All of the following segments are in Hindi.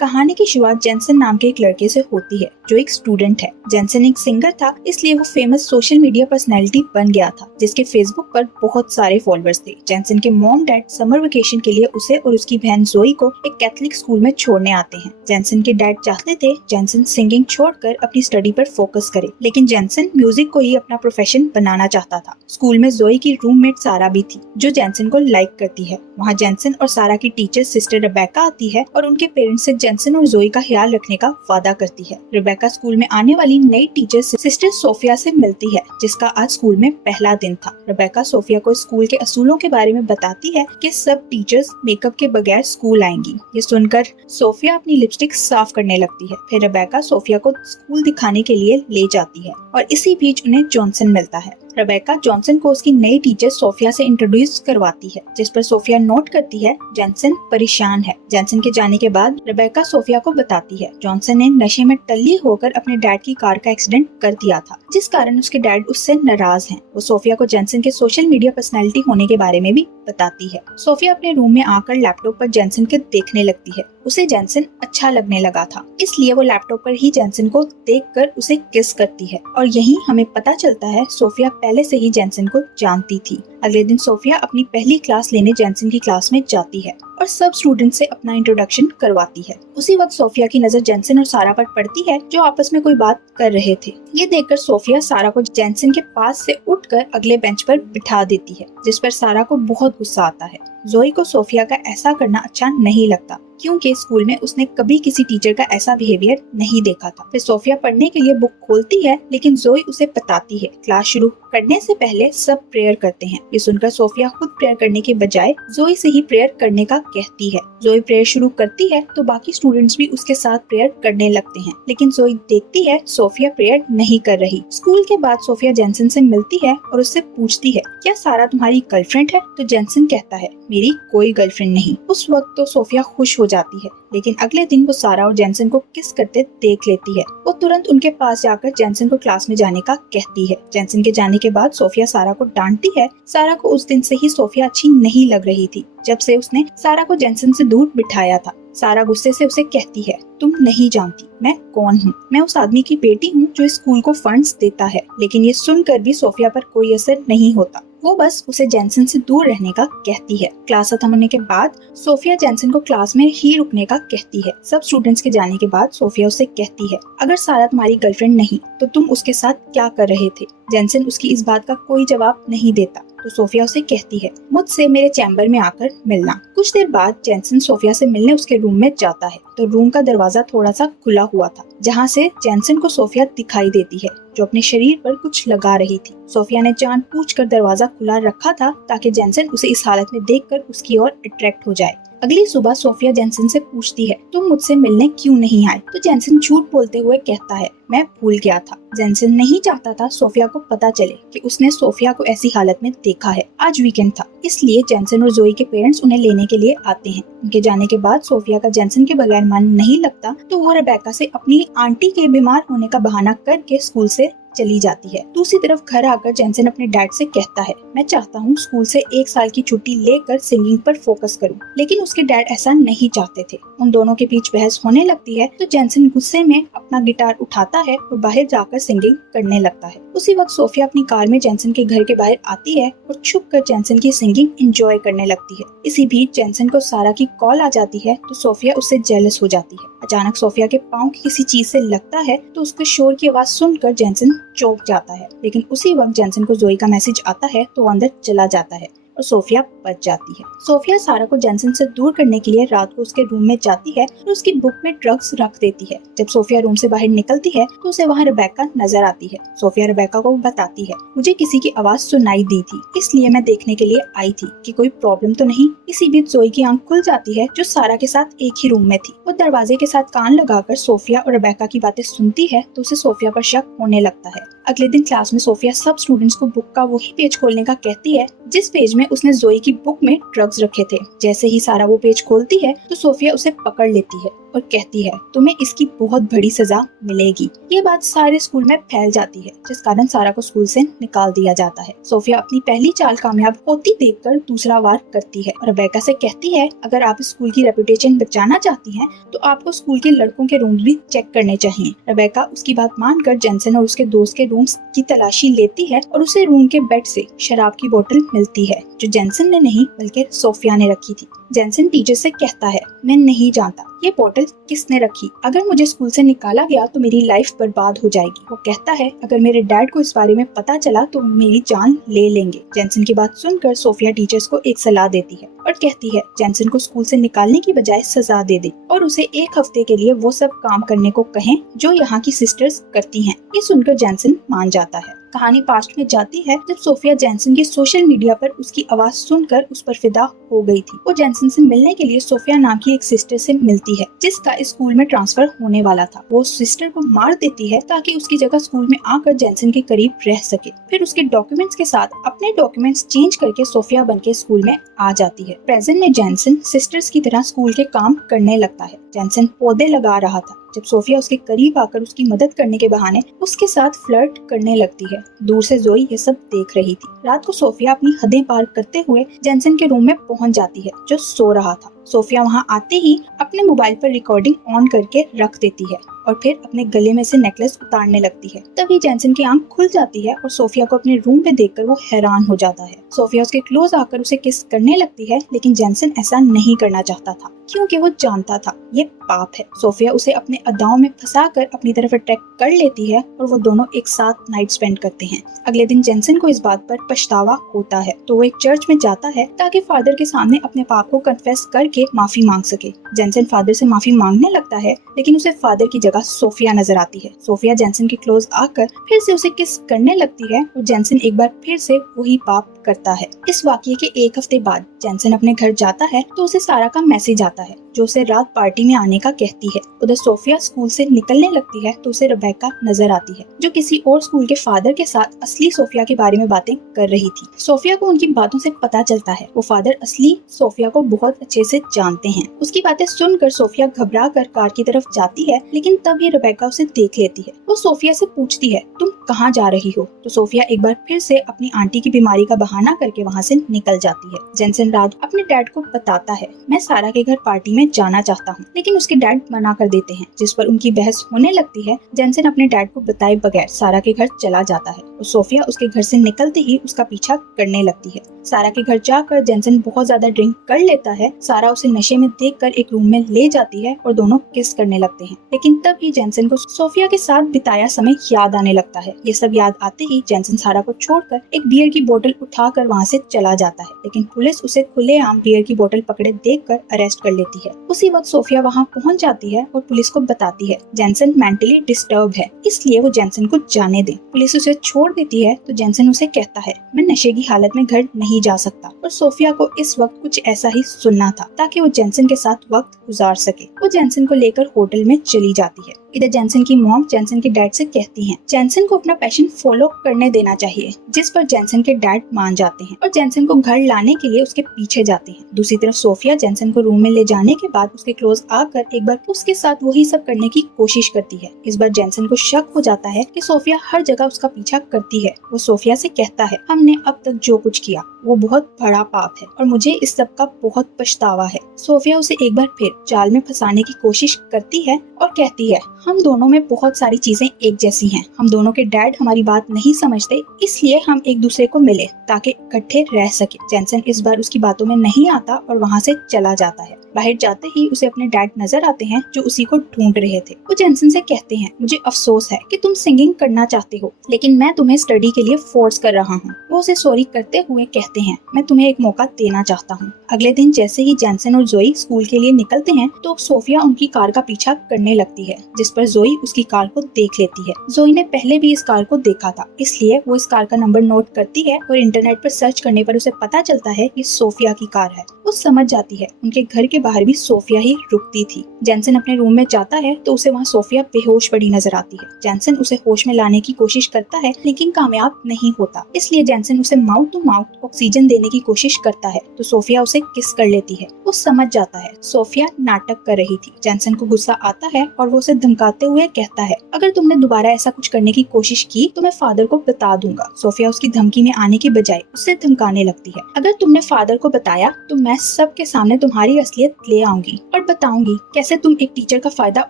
कहानी की शुरुआत जेंसन नाम के एक लड़के से होती है जो एक स्टूडेंट है। जेंसन एक सिंगर था, इसलिए वो फेमस सोशल मीडिया पर्सनैलिटी बन गया था, जिसके फेसबुक पर बहुत सारे फॉलोअर्स थे। जेंसन के मॉम डैड समर वेकेशन के लिए उसे और उसकी बहन जोई को एक कैथोलिक स्कूल में छोड़ने आते हैं। जेंसन के डैड चाहते थे जेंसन सिंगिंग छोड़कर अपनी स्टडी पर फोकस करे, लेकिन जेंसन म्यूजिक को ही अपना प्रोफेशन बनाना चाहता था। स्कूल में जोई की रूममेट सारा भी थी, जो जेंसन को लाइक करती है। वहाँ जेंसन और सारा की टीचर सिस्टर रेबेका आती है और उनके पेरेंट्स से जेंसन और जोई का ख्याल रखने का वादा करती है। रेबेका स्कूल में आने वाली नई टीचर सिस्टर सोफिया से मिलती है, जिसका आज स्कूल में पहला दिन था। रेबेका सोफिया को स्कूल के असूलों के बारे में बताती है कि सब टीचर्स मेकअप के बगैर स्कूल आएंगी। ये सुनकर सोफिया अपनी लिपस्टिक साफ करने लगती है। फिर रेबेका सोफिया को स्कूल दिखाने के लिए ले जाती है और इसी बीच उन्हें जॉनसन मिलता है। रेबेका जॉनसन को उसकी नई टीचर सोफिया से इंट्रोड्यूस करवाती है, जिस पर सोफिया नोट करती है जॉनसन परेशान है। जॉनसन के जाने के बाद रेबेका सोफिया को बताती है जॉनसन ने नशे में टल्ली होकर अपने डैड की कार का एक्सीडेंट कर दिया था, जिस कारण उसके डैड उससे नाराज हैं। वो सोफिया को जॉनसन के सोशल मीडिया पर्सनैलिटी होने के बारे में भी बताती है। सोफिया अपने रूम में आकर लैपटॉप पर जॉनसन के देखने लगती है। उसे जॉनसन अच्छा लगने लगा था, इसलिए वो लैपटॉप पर ही जॉनसन को देखकर उसे किस करती है और यही हमें पता चलता है सोफिया पहले से ही जॉनसन को जानती थी। अगले दिन सोफिया अपनी पहली क्लास लेने जॉनसन की क्लास में जाती है और सब स्टूडेंट से अपना इंट्रोडक्शन करवाती है। उसी वक्त सोफिया की नजर जॉनसन और सारा पर पड़ती है, जो आपस में कोई बात कर रहे थे। ये देखकर सोफिया सारा को जॉनसन के पास से उठकर अगले बेंच पर बिठा देती है, जिस पर सारा को बहुत गुस्सा आता है। जोई को सोफिया का ऐसा करना अच्छा नहीं लगता, क्योंकि स्कूल में उसने कभी किसी टीचर का ऐसा बिहेवियर नहीं देखा था। फिर सोफिया पढ़ने के लिए बुक खोलती है, लेकिन जोई उसे बताती है क्लास शुरू करने से पहले सब प्रेयर करते हैं। ये सुनकर सोफिया खुद प्रेयर करने के बजाय जोई से ही प्रेयर करने का कहती है। जोई प्रेयर शुरू करती है तो बाकी स्टूडेंट्स भी उसके साथ प्रेयर करने लगते हैं, लेकिन जोई देखती है सोफिया प्रेयर नहीं कर रही। स्कूल के बाद सोफिया जॉनसन से मिलती है और उससे पूछती है क्या सारा तुम्हारी गर्लफ्रेंड है? तो जॉनसन कहता है मेरी कोई गर्लफ्रेंड नहीं। उस वक्त तो सोफिया खुश हो जाती है, लेकिन अगले दिन वो सारा और जॉनसन को किस करते देख लेती है। वो तुरंत उनके पास जाकर जॉनसन को क्लास में जाने का कहती है। जॉनसन के जाने के बाद सोफिया सारा को डांटती है। सारा को उस दिन से ही सोफिया अच्छी नहीं लग रही थी, जब से उसने सारा को जॉनसन से दूर बिठाया था। सारा गुस्से से उसे कहती है तुम नहीं जानती मैं कौन हूँ। मैं उस आदमी की बेटी हूँ जो स्कूल को फंड्स देता है। लेकिन ये सुनकर भी सोफिया पर कोई असर नहीं होता। वो बस उसे जॉनसन से दूर रहने का कहती है। क्लास खत्म होने के बाद सोफिया जॉनसन को क्लास में ही रुकने का कहती है। सब स्टूडेंट्स के जाने के बाद सोफिया उसे कहती है अगर सारा तुम्हारी गर्लफ्रेंड नहीं तो तुम उसके साथ क्या कर रहे थे? जॉनसन उसकी इस बात का कोई जवाब नहीं देता, तो सोफिया उसे कहती है मुझसे मेरे चैम्बर में आकर मिलना। कुछ देर बाद जॉनसन सोफिया से मिलने उसके रूम में जाता है, तो रूम का दरवाजा थोड़ा सा खुला हुआ था, जहाँ से जॉनसन को सोफिया दिखाई देती है जो अपने शरीर पर कुछ लगा रही थी। सोफिया ने जानबूझकर दरवाजा खुला रखा था ताकि जॉनसन उसे इस हालत में देखकर उसकी ओर अट्रैक्ट हो जाए। अगली सुबह सोफिया जॉनसन से पूछती है तुम मुझसे मिलने क्यों नहीं आए? तो जॉनसन झूठ बोलते हुए कहता है मैं भूल गया था। जॉनसन नहीं चाहता था सोफिया को पता चले कि उसने सोफिया को ऐसी हालत में देखा है। आज वीकेंड था, इसलिए जॉनसन और जोई के पेरेंट्स उन्हें लेने के लिए आते हैं। उनके जाने के बाद सोफिया का जॉनसन के बगैर मन नहीं लगता, तो वो रेबेका से अपनी आंटी के बीमार होने का बहाना करके स्कूल से चली जाती है। दूसरी तरफ घर आकर जॉनसन अपने डैड से कहता है मैं चाहता हूँ स्कूल से 1 साल की छुट्टी लेकर सिंगिंग पर फोकस करूँ, लेकिन उसके डैड ऐसा नहीं चाहते थे। उन दोनों के बीच बहस होने लगती है, तो जॉनसन गुस्से में अपना गिटार उठाता है और बाहर जाकर सिंगिंग करने लगता है। उसी वक्त सोफिया अपनी कार में जॉनसन के घर के बाहर आती है और छुप कर जॉनसन की सिंगिंग एंजॉय करने लगती है। इसी बीच जॉनसन को सारा की कॉल आ जाती है, तो सोफिया उससे जेलस हो जाती है। अचानक सोफिया के पाँव की किसी चीज से लगता है, तो उसके शोर की आवाज सुनकर जॉनसन चौंक जाता है। लेकिन उसी वक्त जॉनसन को जोई का मैसेज आता है, तो वो अंदर चला जाता है और सोफिया बच जाती है। सोफिया सारा को जॉनसन से दूर करने के लिए रात को उसके रूम में जाती है और उसकी बुक में ड्रग्स रख देती है। जब सोफिया रूम से बाहर निकलती है तो उसे वहाँ रेबेका नजर आती है। सोफिया रेबेका को बताती है मुझे किसी की आवाज सुनाई दी थी, इसलिए मैं देखने के लिए आई थी कि कोई प्रॉब्लम तो नहीं। इसी बीच जोई की आंख खुल जाती है, जो सारा के साथ एक ही रूम में थी। वो दरवाजे के साथ कान लगाकर सोफिया और रेबेका की बातें सुनती है, तो उसे सोफिया पर शक होने लगता है। अगले दिन क्लास में सोफिया सब स्टूडेंट्स को बुक का वही पेज खोलने का कहती है जिस पेज में उसने जोई की बुक में ड्रग्स रखे थे। जैसे ही सारा वो पेज खोलती है तो सोफिया उसे पकड़ लेती है और कहती है तुम्हें इसकी बहुत बड़ी सजा मिलेगी। ये बात सारे स्कूल में फैल जाती है, जिस कारण सारा को स्कूल से निकाल दिया जाता है। सोफिया अपनी पहली चाल कामयाब होती देखकर दूसरा वार करती है और रेबेका से कहती है अगर आप स्कूल की रेपुटेशन बचाना चाहती हैं तो आपको स्कूल के लड़कों के रूम भी चेक करने चाहिए। रेबेका उसकी बात मानकर जेनसन और उसके दोस्त के रूम्स की तलाशी लेती है और उसे रूम के बेड से शराब की बोतल मिलती है जो जेनसन ने नहीं बल्कि सोफिया ने रखी थी। जेनसन टीचर से कहता है मैं नहीं जानता ये बोतल किसने रखी, अगर मुझे स्कूल से निकाला गया तो मेरी लाइफ बर्बाद हो जाएगी। वो कहता है अगर मेरे डैड को इस बारे में पता चला तो मेरी जान ले लेंगे। जेनसन की बात सुनकर सोफिया टीचर्स को एक सलाह देती है और कहती है जेनसन को स्कूल से निकालने की बजाय सजा दे दे और उसे एक हफ्ते के लिए वो सब काम करने को कहें जो यहाँ की सिस्टर्स करती हैं। ये सुनकर जेनसन मान जाता है। कहानी पास्ट में जाती है जब सोफिया जेनसन की सोशल मीडिया पर उसकी आवाज सुनकर उस पर फिदा हो गई थी। वो जेनसन से मिलने के लिए सोफिया नाम की एक सिस्टर से मिलती है जिसका स्कूल में ट्रांसफर होने वाला था। वो सिस्टर को मार देती है ताकि उसकी जगह स्कूल में आकर जेनसन के करीब रह सके। फिर उसके डॉक्यूमेंट्स के साथ अपने डॉक्यूमेंट्स चेंज करके सोफिया बनके स्कूल में आ जाती है। प्रेजेंट में जेनसन सिस्टर्स की तरह स्कूल के काम करने लगता है। जेनसन पौधे लगा रहा था जब सोफिया उसके करीब आकर उसकी मदद करने के बहाने उसके साथ फ्लर्ट करने लगती है। दूर से जोई ये सब देख रही थी। रात को सोफिया अपनी हदें पार करते हुए जेनसन के रूम में पहुंच जाती है जो सो रहा था। सोफिया वहां आते ही अपने मोबाइल पर रिकॉर्डिंग ऑन करके रख देती है और फिर अपने गले में से नेकलेस उतारने लगती है। तभी जेनसन की आंख खुल जाती है और सोफिया को अपने रूम में देखकर वो हैरान हो जाता है। सोफिया उसके क्लोज आकर उसे किस करने लगती है लेकिन जेनसन ऐसा नहीं करना चाहता था क्योंकि वो जानता था ये पाप है। सोफिया उसे अपने अदाओं में फंसाकर अपनी तरफ अट्रैक्ट कर लेती है और वो दोनों एक साथ नाइट स्पेंड करते हैं। अगले दिन जेनसन को इस बात पर पछतावा होता है तो वो एक चर्च में जाता है ताकि फादर के सामने अपने पाप को कन्फेस करके माफी मांग सके। जेनसन फादर से माफी मांगने लगता है लेकिन उसे फादर की जगह सोफिया नजर आती है। सोफिया जेनसन के क्लोज आकर फिर से उसे किस करने लगती है और जेनसन एक बार फिर से वही पाप करता है। इस वाकये के एक हफ्ते बाद जेनसन अपने घर जाता है तो उसे सारा का मैसेज आता है जो उसे रात पार्टी में आने का कहती है। उधर सोफिया स्कूल से निकलने लगती है तो उसे रेबेका नजर आती है जो किसी और स्कूल के फादर के साथ असली सोफिया के बारे में बातें कर रही थी। सोफिया को उनकी बातों से पता चलता है वो फादर असली सोफिया को बहुत अच्छे से जानते हैं। उसकी बातें सुनकर सोफिया घबरा कर कार की तरफ जाती है लेकिन तब ये रेबेका उसे देख लेती है। वो सोफिया से पूछती है तुम कहाँ जा रही हो, तो सोफिया एक बार फिर से अपनी आंटी की बीमारी का बहाना करके वहाँ से निकल जाती है। जेनसन रात अपने डैड को बताता है मैं सारा के घर पार्टी में जाना चाहता हूँ लेकिन उसके डैड मना कर देते हैं जिस पर उनकी बहस होने लगती है। जेनसन अपने डैड को बताए बगैर सारा के घर चला जाता है और सोफिया उसके घर से निकलते ही उसका पीछा करने लगती है। सारा के घर जाकर जेनसन बहुत ज्यादा ड्रिंक कर लेता है। सारा उसे नशे में देखकर एक रूम में ले जाती है और दोनों किस करने लगते हैं लेकिन तभी जेनसन को सोफिया के साथ बिताया समय याद आने लगता है। ये सब याद आते ही जेनसन सारा को छोड़कर एक बियर की बोतल उठाकर वहाँ से चला जाता है लेकिन पुलिस उसे खुलेआम बियर की बोतल पकड़े देखकर अरेस्ट कर लेती है। उसी वक्त सोफिया वहाँ पहुँच जाती है और पुलिस को बताती है जेनसन मेंटली डिस्टर्ब है इसलिए वो जेनसन को जाने दे। पुलिस उसे छोड़ देती है तो जेनसन उसे कहता है मैं नशे की हालत में घर नहीं जा सकता और सोफिया को इस वक्त कुछ ऐसा ही सुनना था ताकि वो जेनसन के साथ वक्त गुजार सके। वो जेनसन को लेकर होटल में चली जाती है। इधर जेनसन की मॉम जेनसन के डैड से कहती हैं जेनसन को अपना पैशन फॉलो करने देना चाहिए जिस पर जेनसन के डैड मान जाते हैं और जेनसन को घर लाने के लिए उसके पीछे जाते हैं। दूसरी तरफ सोफिया जेनसन को रूम में ले जाने के बाद उसके क्लोज आकर एक बार उसके साथ वही सब करने की कोशिश करती है। इस बार जेनसन को शक हो जाता है कि सोफिया हर जगह उसका पीछा करती है। वो सोफिया से कहता है हमने अब तक जो कुछ किया वो बहुत बड़ा पाप है और मुझे इस सब का बहुत पछतावा है। सोफिया उसे एक बार फिर जाल में फंसाने की कोशिश करती है और कहती है हम दोनों में बहुत सारी चीजें एक जैसी हैं। हम दोनों के डैड हमारी बात नहीं समझते इसलिए हम एक दूसरे को मिले ताकि इकट्ठे रह सके। जेनसन इस बार उसकी बातों में नहीं आता और वहाँ से चला जाता है। बाहर जाते ही उसे अपने डैड नजर आते हैं जो उसी को ढूंढ रहे थे। वो जेनसन से कहते हैं मुझे अफसोस है कि तुम सिंगिंग करना चाहते हो लेकिन मैं तुम्हें स्टडी के लिए फोर्स कर रहा हूँ। वो उसे सॉरी करते हुए कहते हैं मैं तुम्हें एक मौका देना चाहता हूँ। अगले दिन जैसे ही जेनसन और जोई स्कूल के लिए निकलते हैं तो सोफिया उनकी कार का पीछा करने लगती है जिस जिस पर जोई उसकी कार को देख लेती है। जोई ने पहले भी इस कार को देखा था, इसलिए वो इस कार का नंबर नोट करती है और इंटरनेट पर सर्च करने पर उसे पता चलता है कि सोफिया की कार है। वो समझ जाती है उनके घर के बाहर भी सोफिया ही रुकती थी। जैनसन अपने रूम में जाता है तो उसे वहाँ सोफिया बेहोश पड़ी नजर आती है। जैनसन उसे होश में लाने की कोशिश करता है लेकिन कामयाब नहीं होता, इसलिए जैनसन उसे माउथ टू माउथ ऑक्सीजन देने की कोशिश करता है तो सोफिया उसे किस कर लेती है। वो समझ जाता है सोफिया नाटक कर रही थी। जैनसन को गुस्सा आता है और वो उसे धमकाते हुए कहता है, अगर तुमने दोबारा ऐसा कुछ करने की कोशिश की तो मैं फादर को बता दूंगा। सोफिया उसकी धमकी में आने की बजाय उससे धमकाने लगती है, अगर तुमने फादर को बताया तो मैं सबके सामने तुम्हारी असलियत ले आऊंगी और बताऊंगी कैसे तुम एक टीचर का फायदा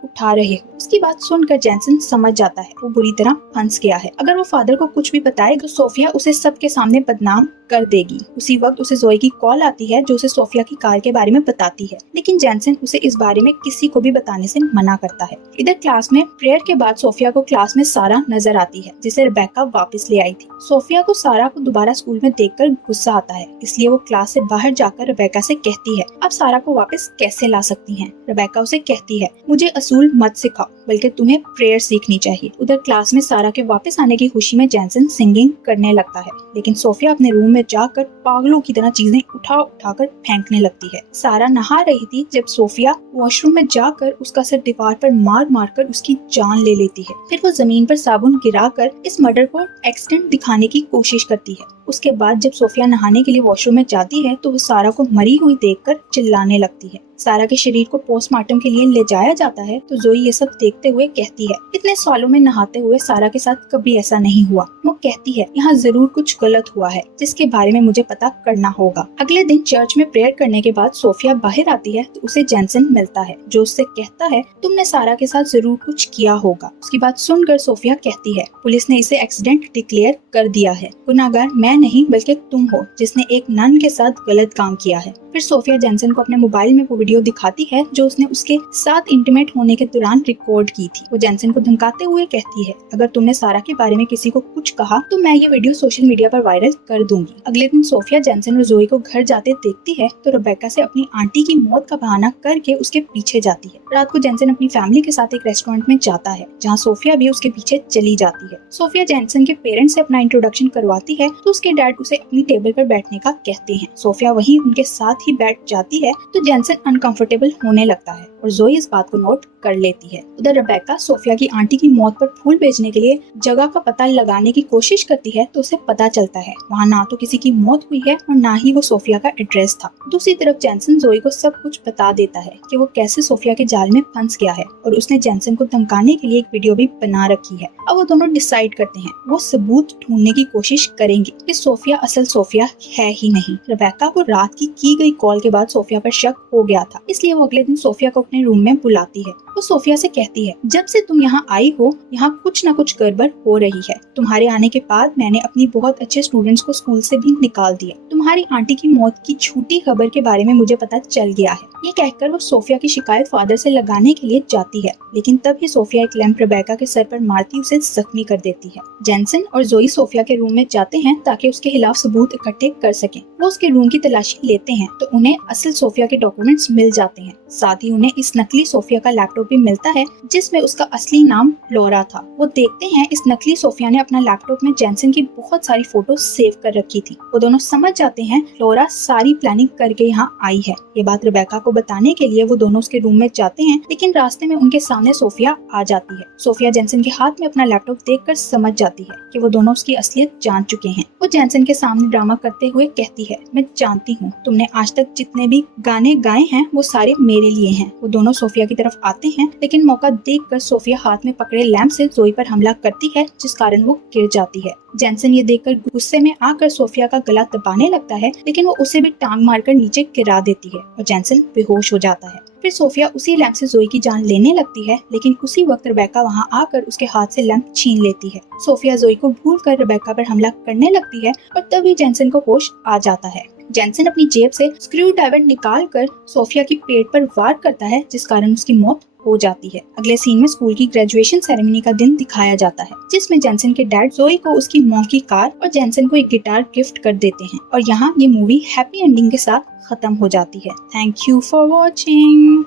उठा रहे हो। उसकी बात सुनकर जैनसन समझ जाता है वो बुरी तरह फंस गया है। अगर वो फादर को कुछ भी बताए तो सोफिया उसे सबके सामने बदनाम कर देगी। उसी वक्त उसे जोई की कॉल आती है जो उसे सोफिया की कार के बारे में बताती है, लेकिन जैनसन उसे इस बारे में किसी को भी बताने से मना करता है। इधर क्लास में प्रेयर के बाद सोफिया को क्लास में सारा नजर आती है जिसे रेबेका वापस ले आई थी। सोफिया को सारा को दोबारा स्कूल में देखकर गुस्सा आता है, इसलिए वो क्लास से बाहर जाकर रेबेका से कहती है अब सारा को वापस कैसे ला सकती हैं। रेबेका उसे कहती है मुझे असूल मत सिखाओ बल्कि तुम्हें प्रेयर सीखनी चाहिए। उधर क्लास में सारा के वापस आने की खुशी में जैनसन सिंगिंग करने लगता है, लेकिन सोफिया अपने रूम में जाकर पागलों की तरह चीजें उठा उठाकर फेंकने लगती है। सारा नहा रही थी जब सोफिया वॉशरूम में जाकर उसका सर दीवार पर मार मार कर उसकी जान ले लेती है। फिर वो जमीन पर साबुन गिराकर इस मर्डर को एक्सीडेंट दिखाने की कोशिश करती है। उसके बाद जब सोफिया नहाने के लिए वॉशरूम में जाती है तो वो सारा को मरी हुई देखकर चिल्लाने लगती है। सारा के शरीर को पोस्टमार्टम के लिए ले जाया जाता है तो जोई ये सब देखते हुए कहती है इतने सालों में नहाते हुए सारा के साथ कभी ऐसा नहीं हुआ। वो कहती है यहाँ जरूर कुछ गलत हुआ है जिसके बारे में मुझे पता करना होगा। अगले दिन चर्च में प्रेयर करने के बाद सोफिया बाहर आती है तो उसे जैनसन मिलता है जो उससे कहता है तुमने सारा के साथ जरूर कुछ किया होगा। उसकी बात सुनकर सोफिया कहती है पुलिस ने इसे एक्सीडेंट डिक्लेयर कर दिया है, गुनाहगार मैं नहीं बल्कि तुम हो जिसने एक नन के साथ गलत काम किया है। फिर सोफिया जैनसन को अपने मोबाइल में वो वीडियो दिखाती है जो उसने उसके साथ इंटीमेट होने के दौरान रिकॉर्ड की थी। वो जैनसन को धमकाते हुए कहती है अगर तुमने सारा के बारे में किसी को कुछ कहा तो मैं ये वीडियो सोशल मीडिया पर वायरल कर दूंगी। अगले दिन सोफिया जैनसन और जोई को घर जाते देखती है तो रेबेका से अपनी आंटी की मौत का बहाना करके उसके पीछे जाती है। रात को जैनसन अपनी फैमिली के साथ एक रेस्टोरेंट में जाता है जहाँ सोफिया भी उसके पीछे चली जाती है। सोफिया जैनसन के पेरेंट्स से अपना इंट्रोडक्शन करवाती है तो उसके डैड उसे अपनी टेबल पर बैठने का कहते हैं। सोफिया वहीं उनके साथ ही बैठ जाती है तो जैनसन अनकंफर्टेबल होने लगता है और जोई इस बात को नोट कर लेती है। उधर रेबेका सोफिया की आंटी की मौत पर फूल बेचने के लिए जगह का पता लगाने की कोशिश करती है तो उसे पता चलता है वहाँ ना तो किसी की मौत हुई है और ना ही वो सोफिया का एड्रेस था। दूसरी तरफ जैनसन जोई को सब कुछ बता देता है कि वो कैसे सोफिया के जाल में फंस गया है और उसने जैनसन को धमकाने के लिए एक वीडियो भी बना रखी है। अब वो दोनों डिसाइड करते हैं वो सबूत ढूंढने की कोशिश करेंगे कि सोफिया असल सोफिया है ही नहीं। रेबेका को रात की गई कॉल के बाद सोफिया पर शक हो गया था, इसलिए वो अगले दिन सोफिया को अपने रूम में बुलाती है। वो सोफिया से कहती है जब से तुम यहाँ आई हो यहाँ कुछ न कुछ गड़बड़ हो रही है। तुम्हारे आने के बाद मैंने अपनी बहुत अच्छे स्टूडेंट्स को स्कूल से भी निकाल दिया। तुम्हारी आंटी की मौत की झूठी खबर के बारे में मुझे पता चल गया है। ये कहकर वो सोफिया की शिकायत फादर से लगाने के लिए जाती है, लेकिन तभी सोफिया एक लैंप रेबेका के सर पर मारती उसे जख्मी कर देती है। जैनसन और जोई सोफिया के रूम में जाते हैं ताकि उसके खिलाफ सबूत इकट्ठे कर सकें। वो उसके रूम की तलाशी लेते हैं तो उन्हें असल सोफिया के डॉक्यूमेंट्स मिल जाते हैं। साथ ही उन्हें इस नकली सोफिया का लैपटॉप भी मिलता है जिसमें उसका असली नाम लॉरा था। वो देखते हैं इस नकली सोफिया ने अपना लैपटॉप में जैनसन की बहुत सारी फोटो सेव कर रखी थी। वो दोनों समझ जाते हैं लॉरा सारी प्लानिंग करके यहाँ आई है। ये बात रेबेका को बताने के लिए वो दोनों उसके रूम में जाते हैं, लेकिन रास्ते में उनके सामने सोफिया आ जाती है। सोफिया जैनसन के हाथ में अपना लैपटॉप देखकर समझ जाती है कि वो दोनों उसकी असलियत जान चुके हैं। वो जैनसन के सामने ड्रामा करते हुए कहती है मैं जानती हूँ तुमने आज तक जितने भी गाने गाए हैं वो सारे मेरे लिए हैं। वो दोनों सोफिया की तरफ आते हैं, लेकिन मौका देखकर सोफिया हाथ में पकड़े लैंप से जोई पर हमला करती है जिस कारण वो गिर जाती है। जैनसन ये देखकर गुस्से में आकर सोफिया का गला दबाने लगता है, लेकिन वो उसे भी टांग मारकर नीचे गिरा देती है और जैनसन बेहोश हो जाता है। फिर सोफिया उसी लैंप से जोई की जान लेने लगती है, लेकिन उसी वक्त रेबेका वहाँ आकर उसके हाथ से लैंप छीन लेती है। सोफिया जोई को भूलकर रेबेका पर हमला करने लगती है और तभी जैनसन को होश आ जाता है। जैनसन अपनी जेब से स्क्रू ड्राइवर निकाल कर सोफिया की पेट पर वार करता है जिस कारण उसकी मौत हो जाती है। अगले सीन में स्कूल की ग्रेजुएशन सेरेमनी का दिन दिखाया जाता है जिसमें जैनसन के डैड जोई को उसकी मॉम की कार और जैनसन को एक गिटार गिफ्ट कर देते हैं और यहाँ ये मूवी हैप्पी एंडिंग के साथ खत्म हो जाती है। Thank you for watching.